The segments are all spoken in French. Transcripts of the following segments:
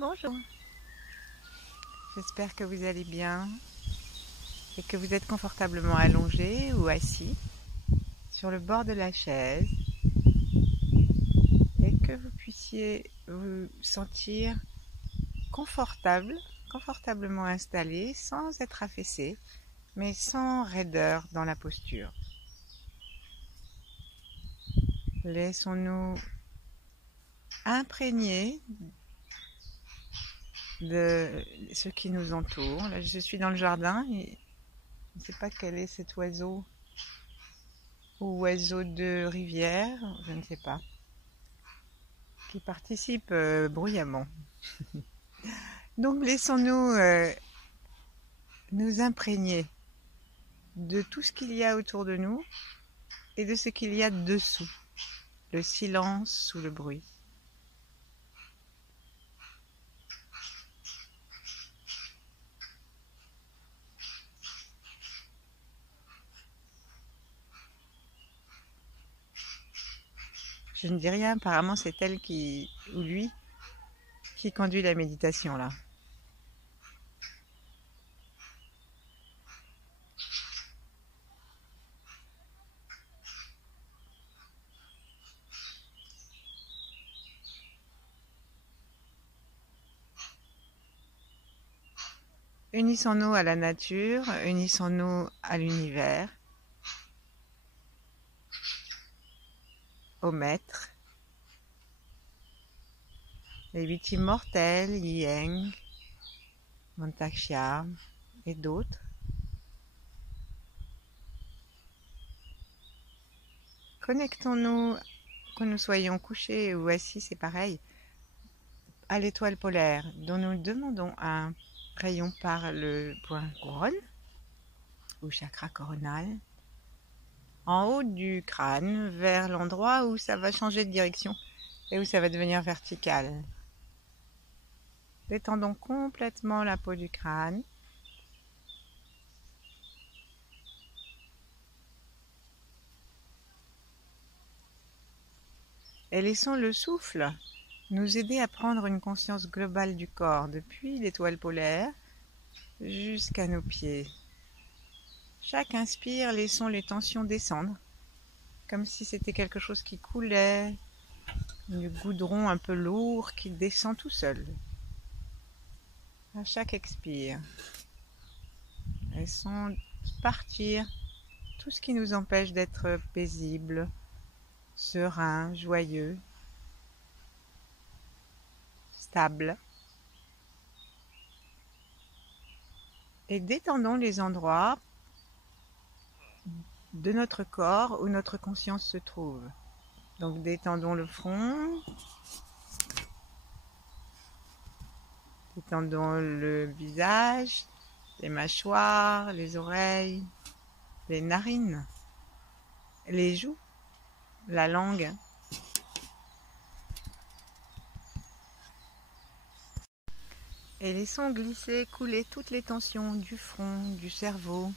Bonjour, j'espère que vous allez bien et que vous êtes confortablement allongé ou assis sur le bord de la chaise et que vous puissiez vous sentir confortablement installé sans être affaissé mais sans raideur dans la posture. Laissons-nous imprégner de ce qui nous entoure. Là, je suis dans le jardin et je ne sais pas quel est cet oiseau ou oiseau de rivière, je ne sais pas, qui participe bruyamment. Donc laissons-nous nous imprégner de tout ce qu'il y a autour de nous et de ce qu'il y a dessous, le silence sous le bruit. Je ne dis rien, apparemment c'est elle ou lui qui conduit la méditation là. Unissons-nous à la nature, unissons-nous à l'univers, au maître, les 8 immortels, Yeng, Mantakshya et d'autres. Connectons-nous, que nous soyons couchés ou assis, c'est pareil, à l'étoile polaire dont nous demandons un rayon par le point couronne ou chakra coronal en haut du crâne vers l'endroit où ça va changer de direction et où ça va devenir vertical. Détendons complètement la peau du crâne. Et laissons le souffle nous aider à prendre une conscience globale du corps, depuis l'étoile polaire jusqu'à nos pieds. Chaque inspire, laissons les tensions descendre, comme si c'était quelque chose qui coulait, du goudron un peu lourd qui descend tout seul. À chaque expire, laissons partir tout ce qui nous empêche d'être paisible, serein, joyeux, stable. Et détendons les endroits de notre corps où notre conscience se trouve. Donc détendons le front, détendons le visage, les mâchoires, les oreilles, les narines, les joues, la langue. Et laissons glisser, couler toutes les tensions du front, du cerveau,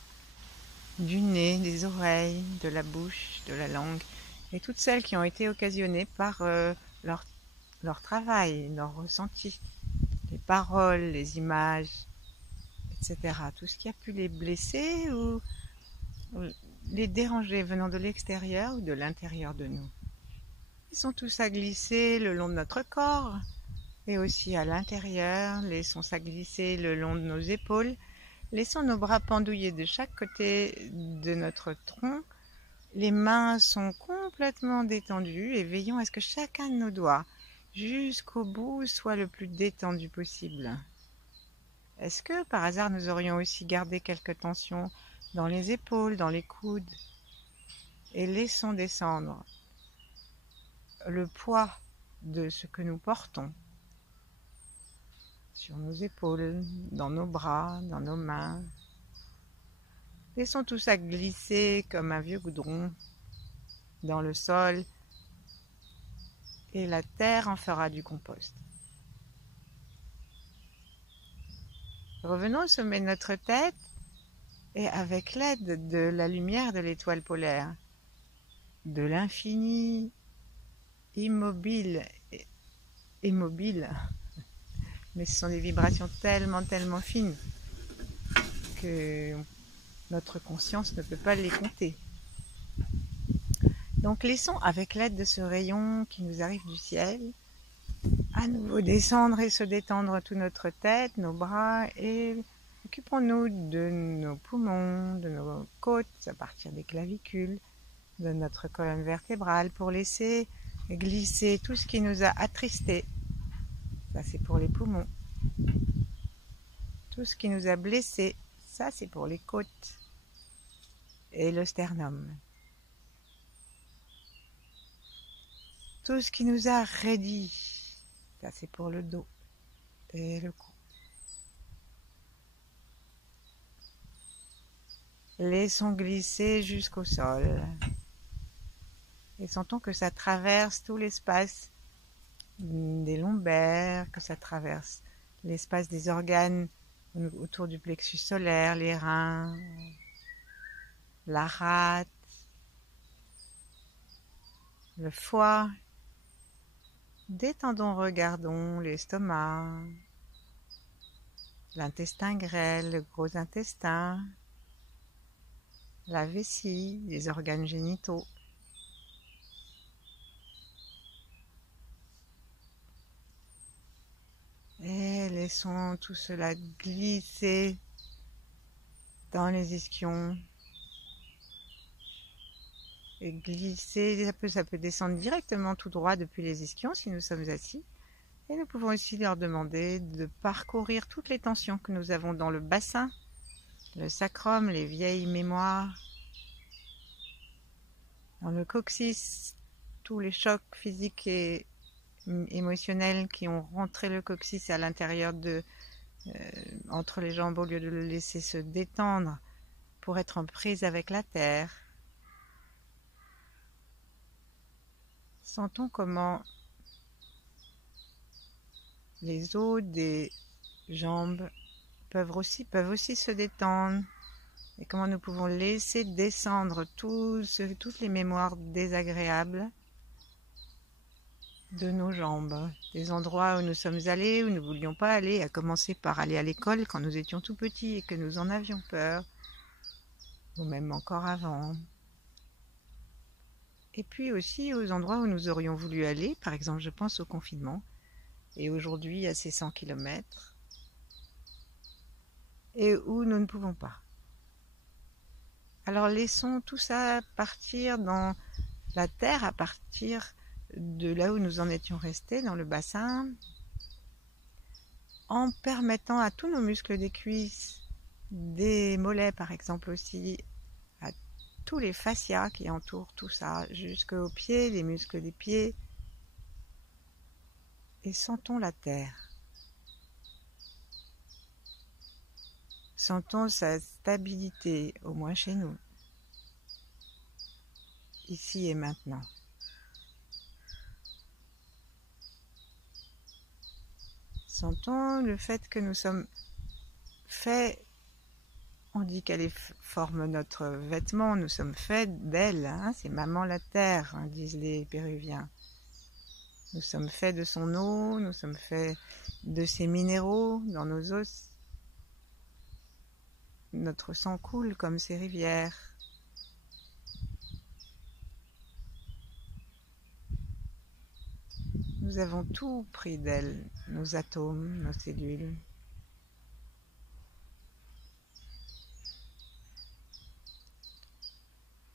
du nez, des oreilles, de la bouche, de la langue, et toutes celles qui ont été occasionnées par leur travail, leur ressenti, les paroles, les images, etc. Tout ce qui a pu les blesser ou les déranger venant de l'extérieur ou de l'intérieur de nous. Ils sont tous à glisser le long de notre corps et aussi à l'intérieur. Laissons ça glisser le long de nos épaules. Laissons nos bras pendouillés de chaque côté de notre tronc. Les mains sont complètement détendues et veillons à ce que chacun de nos doigts, jusqu'au bout, soit le plus détendu possible. Est-ce que par hasard nous aurions aussi gardé quelques tensions dans les épaules, dans les coudes? Et laissons descendre le poids de ce que nous portons sur nos épaules, dans nos bras, dans nos mains. Laissons tout ça glisser comme un vieux goudron dans le sol et la terre en fera du compost. Revenons au sommet de notre tête et avec l'aide de la lumière de l'étoile polaire, de l'infini immobile Mais ce sont des vibrations tellement fines que notre conscience ne peut pas les compter. Donc laissons, avec l'aide de ce rayon qui nous arrive du ciel, à nouveau descendre et se détendre toute notre tête, nos bras, et occupons-nous de nos poumons, de nos côtes, à partir des clavicules, de notre colonne vertébrale, pour laisser glisser tout ce qui nous a attristés. Ça, c'est pour les poumons. Tout ce qui nous a blessés, ça, c'est pour les côtes et le sternum. Tout ce qui nous a raidis, ça, c'est pour le dos et le cou. Laissons glisser jusqu'au sol. Et sentons que ça traverse tout l'espace des lombaires, que ça traverse l'espace des organes autour du plexus solaire, les reins, la rate, le foie. Détendons, regardons l'estomac, l'intestin grêle, le gros intestin, la vessie, les organes génitaux. Et laissons tout cela glisser dans les ischions. Et glisser, ça peut descendre directement tout droit depuis les ischions si nous sommes assis. Et nous pouvons aussi leur demander de parcourir toutes les tensions que nous avons dans le bassin, le sacrum, les vieilles mémoires, dans le coccyx, tous les chocs physiques et émotionnels qui ont rentré le coccyx à l'intérieur entre les jambes au lieu de le laisser se détendre pour être en prise avec la terre. Sentons comment les os des jambes peuvent aussi se détendre et comment nous pouvons laisser descendre toutes les mémoires désagréables de nos jambes, des endroits où nous sommes allés, où nous ne voulions pas aller, à commencer par aller à l'école quand nous étions tout petits et que nous en avions peur, ou même encore avant. Et puis aussi aux endroits où nous aurions voulu aller, par exemple je pense au confinement, et aujourd'hui à ces 100 km, et où nous ne pouvons pas. Alors laissons tout ça partir dans la terre, à partir de là où nous en étions restés, dans le bassin, en permettant à tous nos muscles des cuisses, des mollets par exemple aussi, à tous les fascias qui entourent tout ça, jusqu'aux pieds, les muscles des pieds, et sentons la terre. Sentons sa stabilité, au moins chez nous, ici et maintenant. Sentons le fait que nous sommes faits, on dit qu'elle forme notre vêtement, nous sommes faits d'elle, hein, c'est maman la terre, hein, disent les Péruviens. Nous sommes faits de son eau, nous sommes faits de ses minéraux dans nos os. Notre sang coule comme ces rivières. Nous avons tout pris d'elle, nos atomes, nos cellules.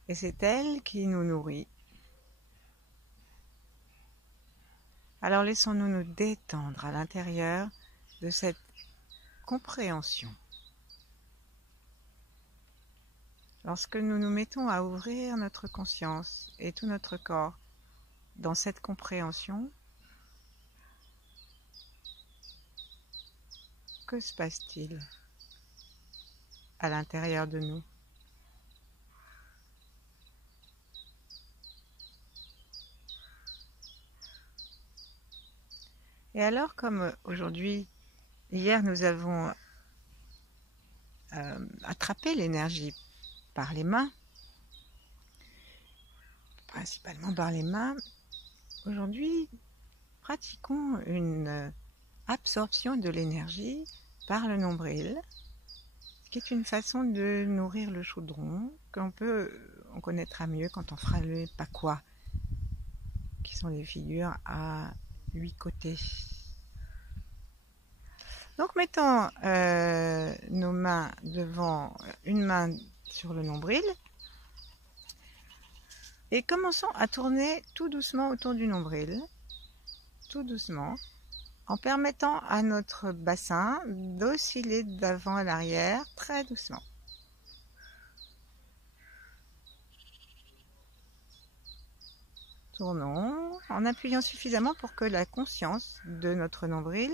Et c'est elle qui nous nourrit. Alors laissons-nous nous détendre à l'intérieur de cette compréhension. Lorsque nous nous mettons à ouvrir notre conscience et tout notre corps dans cette compréhension, que se passe-t-il à l'intérieur de nous? Et alors, comme aujourd'hui, hier nous avons attrapé l'énergie par les mains, principalement par les mains, aujourd'hui, pratiquons une absorption de l'énergie par le nombril, ce qui est une façon de nourrir le chaudron on connaîtra mieux quand on fera le pakwa, qui sont les figures à 8 côtés. Donc mettons nos mains devant, une main sur le nombril, et commençons à tourner tout doucement autour du nombril, tout doucement, en permettant à notre bassin d'osciller d'avant à l'arrière très doucement. Tournons en appuyant suffisamment pour que la conscience de notre nombril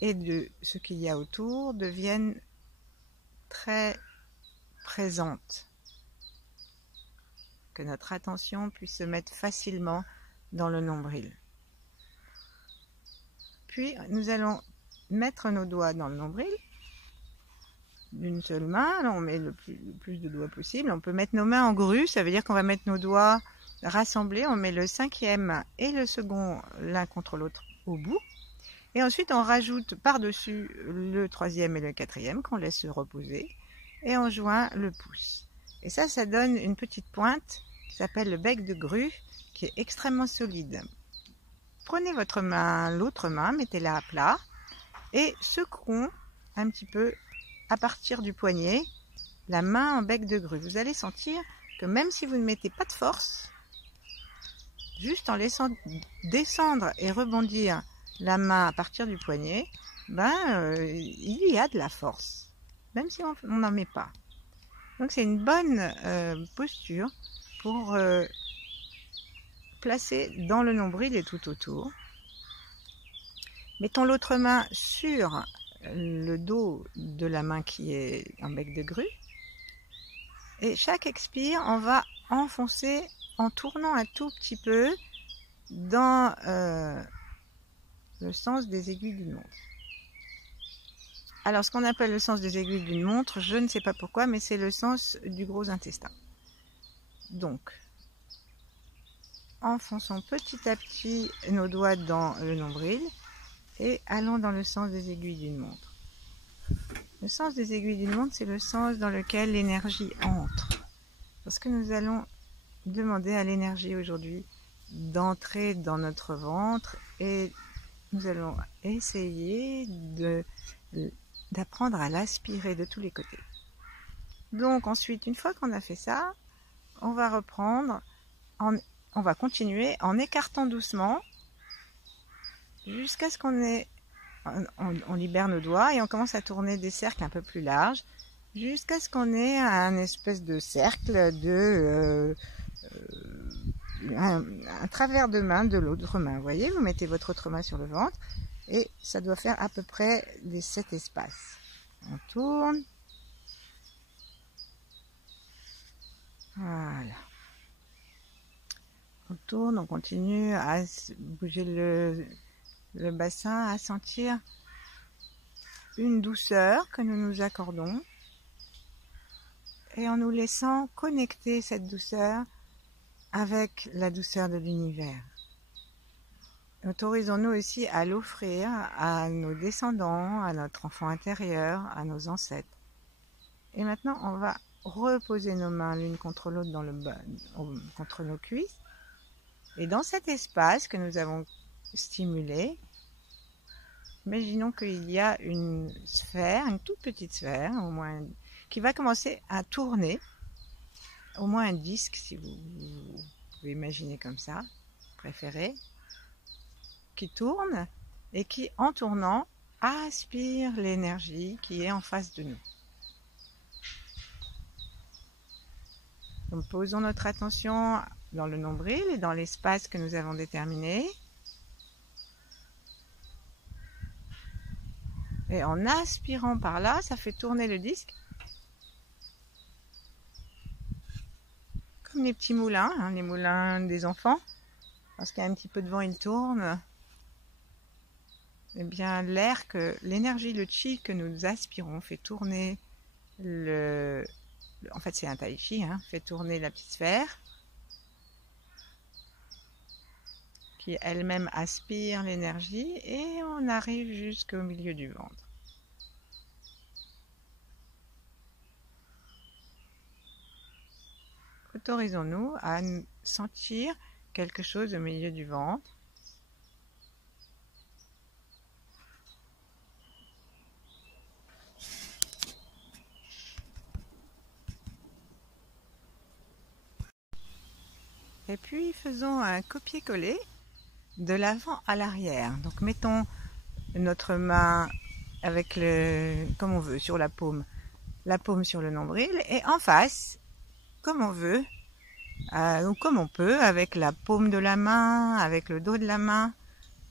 et de ce qu'il y a autour devienne très présente. Que notre attention puisse se mettre facilement dans le nombril. Puis nous allons mettre nos doigts dans le nombril d'une seule main. Alors on met le plus de doigts possible. On peut mettre nos mains en grue, ça veut dire qu'on va mettre nos doigts rassemblés. On met le 5e et le second l'un contre l'autre au bout. Et ensuite on rajoute par-dessus le 3e et le 4e qu'on laisse se reposer. Et on joint le pouce. Et ça donne une petite pointe qui s'appelle le bec de grue, qui est extrêmement solide. Prenez votre main, l'autre main, mettez-la à plat et secouons un petit peu à partir du poignet la main en bec de grue. Vous allez sentir que même si vous ne mettez pas de force, juste en laissant descendre et rebondir la main à partir du poignet, il y a de la force, même si on n'en met pas. Donc c'est une bonne posture pour placer dans le nombril et tout autour. Mettons l'autre main sur le dos de la main qui est en bec de grue. Et chaque expire, on va enfoncer en tournant un tout petit peu dans le sens des aiguilles d'une montre. Alors ce qu'on appelle le sens des aiguilles d'une montre, je ne sais pas pourquoi, mais c'est le sens du gros intestin. Donc, enfonçons petit à petit nos doigts dans le nombril et allons dans le sens des aiguilles d'une montre. Le sens des aiguilles d'une montre, c'est le sens dans lequel l'énergie entre. Parce que nous allons demander à l'énergie aujourd'hui d'entrer dans notre ventre et nous allons essayer d'apprendre à l'aspirer de tous les côtés. Donc ensuite, une fois qu'on a fait ça, on va reprendre, on va continuer en écartant doucement jusqu'à ce on libère nos doigts et on commence à tourner des cercles un peu plus larges jusqu'à ce qu'on ait un espèce de cercle un travers de main de l'autre main. Vous voyez, vous mettez votre autre main sur le ventre et ça doit faire à peu près cet espace. On tourne. Voilà. On tourne, on continue à bouger le bassin, à sentir une douceur que nous nous accordons et en nous laissant connecter cette douceur avec la douceur de l'univers. Autorisons-nous aussi à l'offrir à nos descendants, à notre enfant intérieur, à nos ancêtres. Et maintenant, on va reposer nos mains l'une contre l'autre contre nos cuisses. Et dans cet espace que nous avons stimulé, imaginons qu'il y a une sphère, une toute petite sphère, au moins, qui va commencer à tourner, au moins un disque, si vous pouvez imaginer comme ça, préféré, qui tourne et qui, en tournant, aspire l'énergie qui est en face de nous. Donc, posons notre attention dans le nombril et dans l'espace que nous avons déterminé. Et en aspirant par là, ça fait tourner le disque. Comme les petits moulins, les moulins des enfants. Lorsqu'il y a un petit peu de vent, ils tournent. Eh bien, l'énergie, le chi que nous aspirons fait tourner en fait, c'est un tai-chi, fait tourner la petite sphère. qui elle-même aspire l'énergie et on arrive jusqu'au milieu du ventre. Autorisons-nous à sentir quelque chose au milieu du ventre. Et puis faisons un copier-coller de l'avant à l'arrière. Donc mettons notre main avec comme on veut sur la paume sur le nombril et en face, comme on veut, ou comme on peut, avec la paume de la main, avec le dos de la main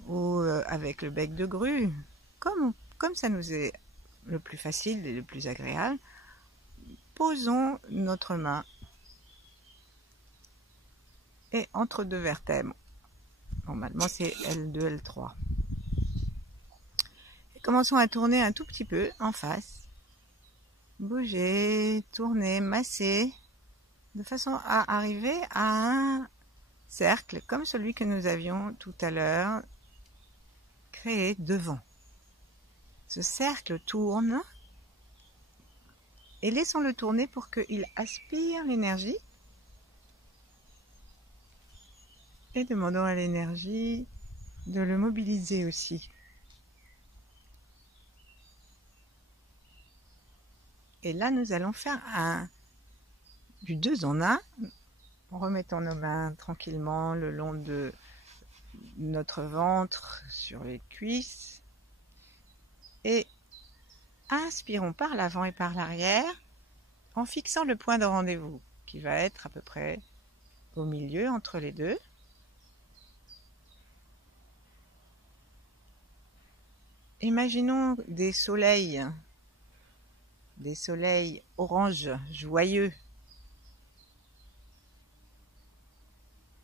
ou avec le bec de grue, comme ça nous est le plus facile et le plus agréable, posons notre main et entre deux vertèbres. Normalement c'est L2, L3. Et commençons à tourner un tout petit peu en face. Bouger, tourner, masser, de façon à arriver à un cercle comme celui que nous avions tout à l'heure créé devant. Ce cercle tourne et laissons-le tourner pour qu'il aspire l'énergie. Et demandons à l'énergie de le mobiliser aussi. Et là, nous allons faire du 2 en 1, en remettant nos mains tranquillement le long de notre ventre, sur les cuisses. Et inspirons par l'avant et par l'arrière, en fixant le point de rendez-vous, qui va être à peu près au milieu, entre les deux. Imaginons des soleils orange joyeux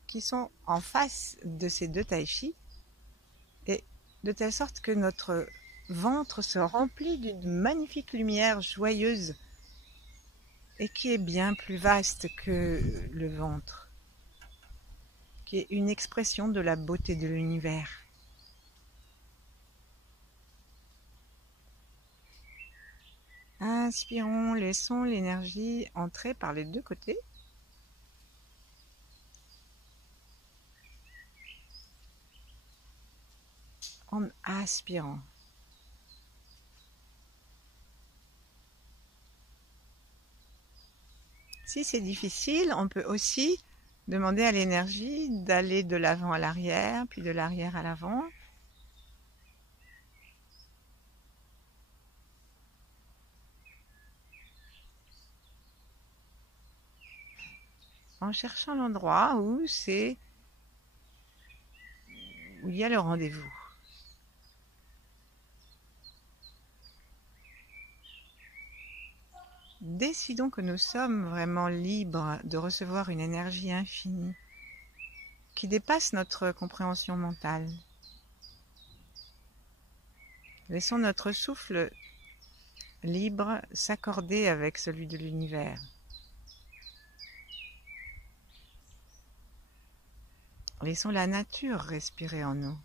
qui sont en face de ces deux tai chi et de telle sorte que notre ventre se remplit d'une magnifique lumière joyeuse et qui est bien plus vaste que le ventre, qui est une expression de la beauté de l'univers. Inspirons, laissons l'énergie entrer par les deux côtés. En aspirant. Si c'est difficile, on peut aussi demander à l'énergie d'aller de l'avant à l'arrière, puis de l'arrière à l'avant. En cherchant l'endroit où il y a le rendez-vous. Décidons que nous sommes vraiment libres de recevoir une énergie infinie qui dépasse notre compréhension mentale. Laissons notre souffle libre s'accorder avec celui de l'univers. Laissons la nature respirer en nous.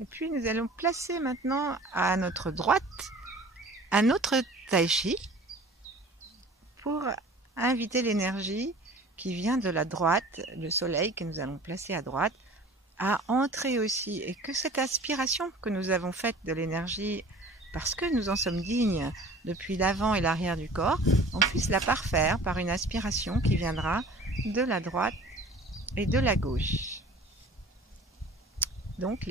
Et puis nous allons placer maintenant à notre droite un autre tai chi pour inviter l'énergie qui vient de la droite, le soleil que nous allons placer à droite, à entrer aussi. Et que cette aspiration que nous avons faite de l'énergie, parce que nous en sommes dignes depuis l'avant et l'arrière du corps, on puisse la parfaire par une aspiration qui viendra de la droite et de la gauche. Donc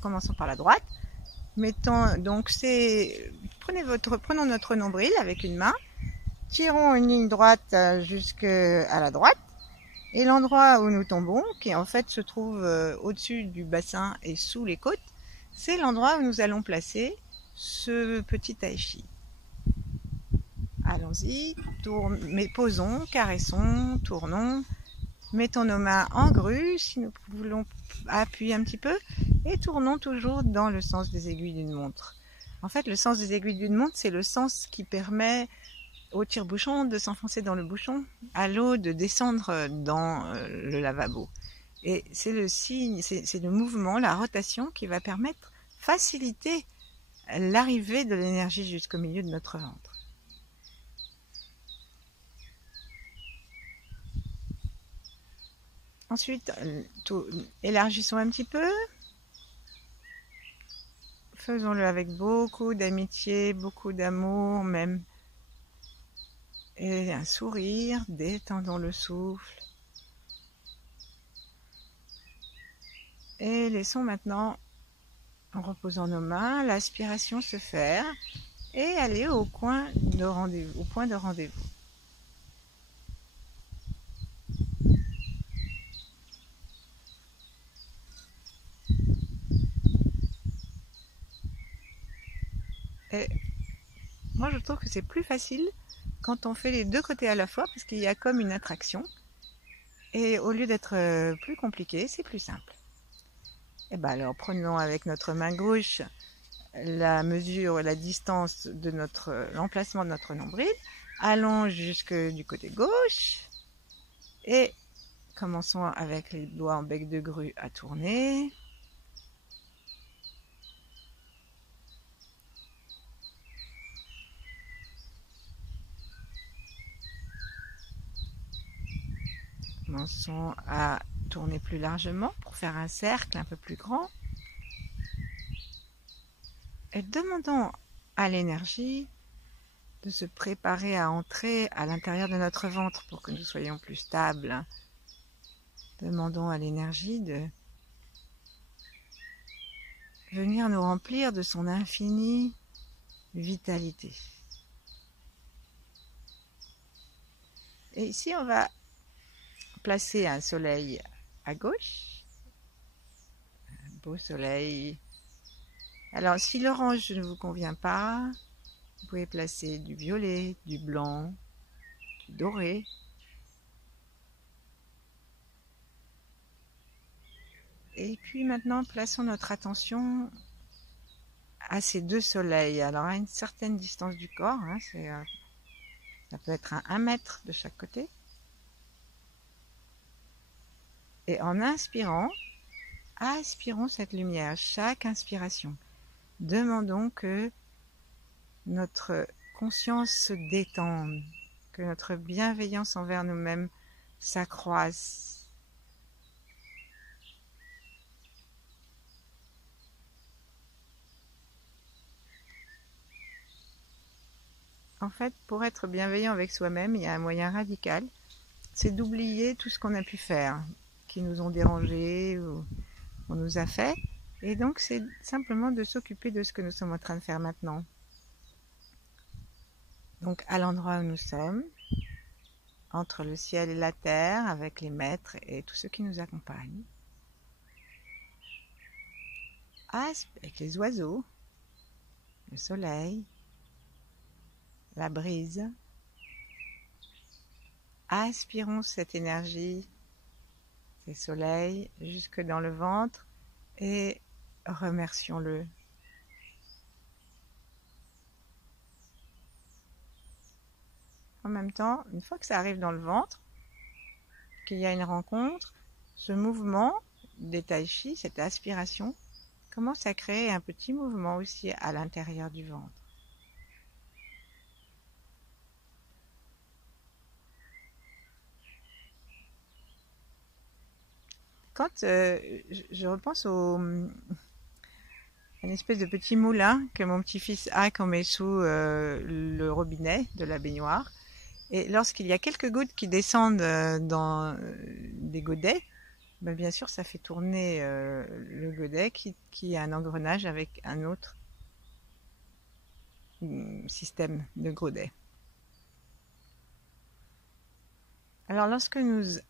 commençons par la droite. Prenons notre nombril avec une main, tirons une ligne droite jusqu'à la droite, et l'endroit où nous tombons, qui en fait se trouve au-dessus du bassin et sous les côtes, c'est l'endroit où nous allons placer ce petit tai chi. Allons-y, posons, caressons, tournons, Mettons nos mains en grue, si nous voulons appuyer un petit peu, et tournons toujours dans le sens des aiguilles d'une montre. En fait, le sens des aiguilles d'une montre, c'est le sens qui permet au tire-bouchon de s'enfoncer dans le bouchon, à l'eau de descendre dans le lavabo. Et c'est le signe, c'est le mouvement, la rotation qui va permettre, faciliter l'arrivée de l'énergie jusqu'au milieu de notre ventre. Ensuite, élargissons un petit peu. Faisons-le avec beaucoup d'amitié, beaucoup d'amour même. Et un sourire, détendons le souffle. Et laissons maintenant, en reposant nos mains, l'aspiration se faire et aller au point de rendez-vous. Et moi, je trouve que c'est plus facile quand on fait les deux côtés à la fois, parce qu'il y a comme une attraction. Et au lieu d'être plus compliqué, c'est plus simple. Et bien alors, prenons avec notre main gauche la mesure, la distance de l'emplacement de notre nombril. Allons jusque du côté gauche. Et commençons avec les doigts en bec de grue à tourner. Commençons à tourner plus largement pour faire un cercle un peu plus grand. Et demandons à l'énergie de se préparer à entrer à l'intérieur de notre ventre pour que nous soyons plus stables. Demandons à l'énergie de venir nous remplir de son infinie vitalité. Et ici, on va placer un soleil à gauche, un beau soleil. Alors, si l'orange ne vous convient pas, vous pouvez placer du violet, du blanc, du doré. Et puis maintenant, plaçons notre attention à ces deux soleils. Alors, à une certaine distance du corps, hein, ça peut être à 1 mètre de chaque côté. Et en inspirant, aspirons cette lumière, chaque inspiration. Demandons que notre conscience se détende, que notre bienveillance envers nous-mêmes s'accroisse. En fait, pour être bienveillant avec soi-même, il y a un moyen radical, c'est d'oublier tout ce qu'on a pu faire, qui nous ont dérangés ou on nous a fait. Et donc, c'est simplement de s'occuper de ce que nous sommes en train de faire maintenant. Donc, à l'endroit où nous sommes, entre le ciel et la terre, avec les maîtres et tous ceux qui nous accompagnent, avec les oiseaux, le soleil, la brise. Aspirons cette énergie, ces soleils, jusque dans le ventre et remercions-le. En même temps, une fois que ça arrive dans le ventre, qu'il y a une rencontre, ce mouvement des tai chi, cette aspiration, commence à créer un petit mouvement aussi à l'intérieur du ventre. Quand je repense une espèce de petit moulin que mon petit-fils a quand on met sous le robinet de la baignoire, et lorsqu'il y a quelques gouttes qui descendent dans des godets, ben bien sûr ça fait tourner le godet qui a un engrenage avec un autre système de godets. Alors lorsque nous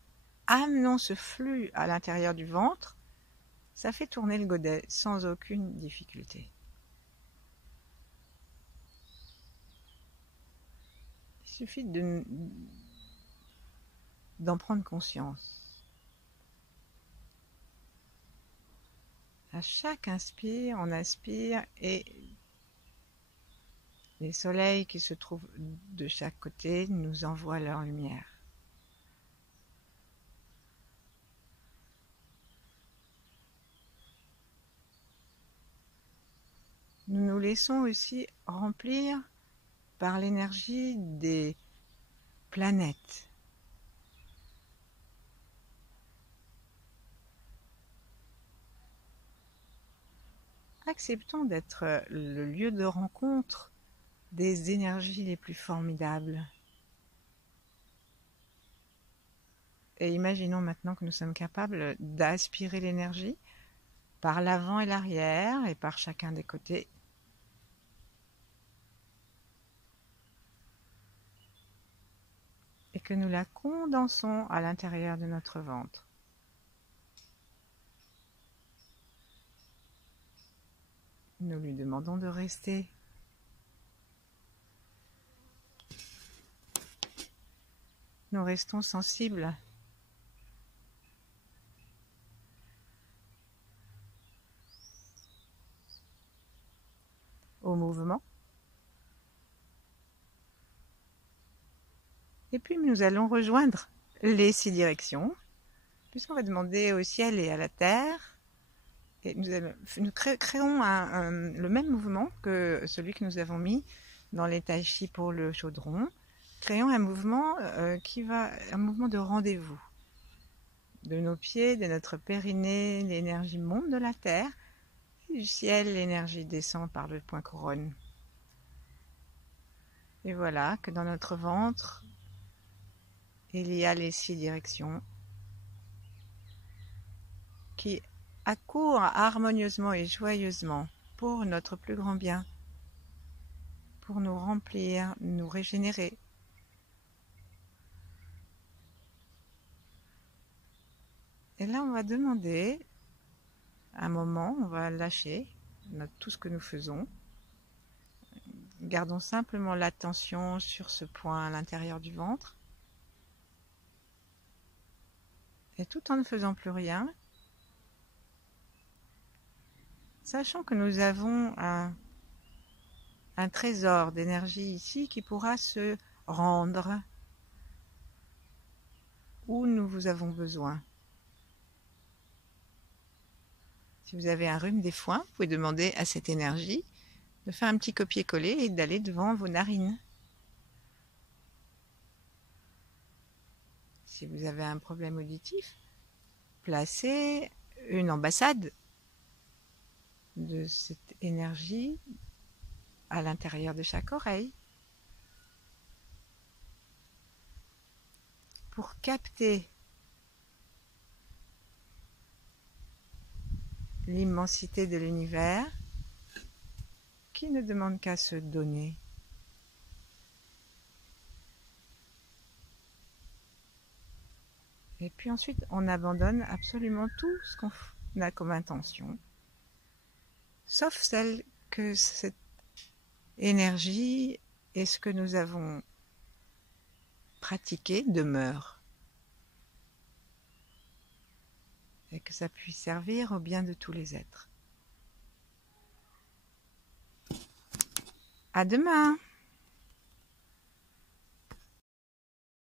amenons ce flux à l'intérieur du ventre, ça fait tourner le godet sans aucune difficulté. Il suffit d'en prendre conscience. À chaque inspire, on inspire et les soleils qui se trouvent de chaque côté nous envoient leur lumière. Nous nous laissons aussi remplir par l'énergie des planètes. Acceptons d'être le lieu de rencontre des énergies les plus formidables. Et imaginons maintenant que nous sommes capables d'aspirer l'énergie par l'avant et l'arrière et par chacun des côtés. Et que nous la condensons à l'intérieur de notre ventre. Nous lui demandons de rester. Nous restons sensibles au mouvement. Et puis nous allons rejoindre les 6 directions, puisqu'on va demander au ciel et à la terre. Et nous créons le même mouvement que celui que nous avons mis dans les tai chi pour le chaudron. Créons un mouvement un mouvement de rendez-vous. De nos pieds, de notre périnée, l'énergie monte de la terre. Et du ciel, l'énergie descend par le point couronne. Et voilà que dans notre ventre, il y a les 6 directions qui accourent harmonieusement et joyeusement pour notre plus grand bien, pour nous remplir, nous régénérer. Et là, on va demander un moment, on va lâcher tout ce que nous faisons. Gardons simplement l'attention sur ce point à l'intérieur du ventre. Et tout en ne faisant plus rien, sachant que nous avons un trésor d'énergie ici qui pourra se rendre où nous vous avons besoin. Si vous avez un rhume des foins, vous pouvez demander à cette énergie de faire un petit copier-coller et d'aller devant vos narines. Si vous avez un problème auditif, placez une ambassade de cette énergie à l'intérieur de chaque oreille pour capter l'immensité de l'univers qui ne demande qu'à se donner. Et puis ensuite, on abandonne absolument tout ce qu'on a comme intention, sauf celle que cette énergie et ce que nous avons pratiqué demeure. Et que ça puisse servir au bien de tous les êtres. À demain!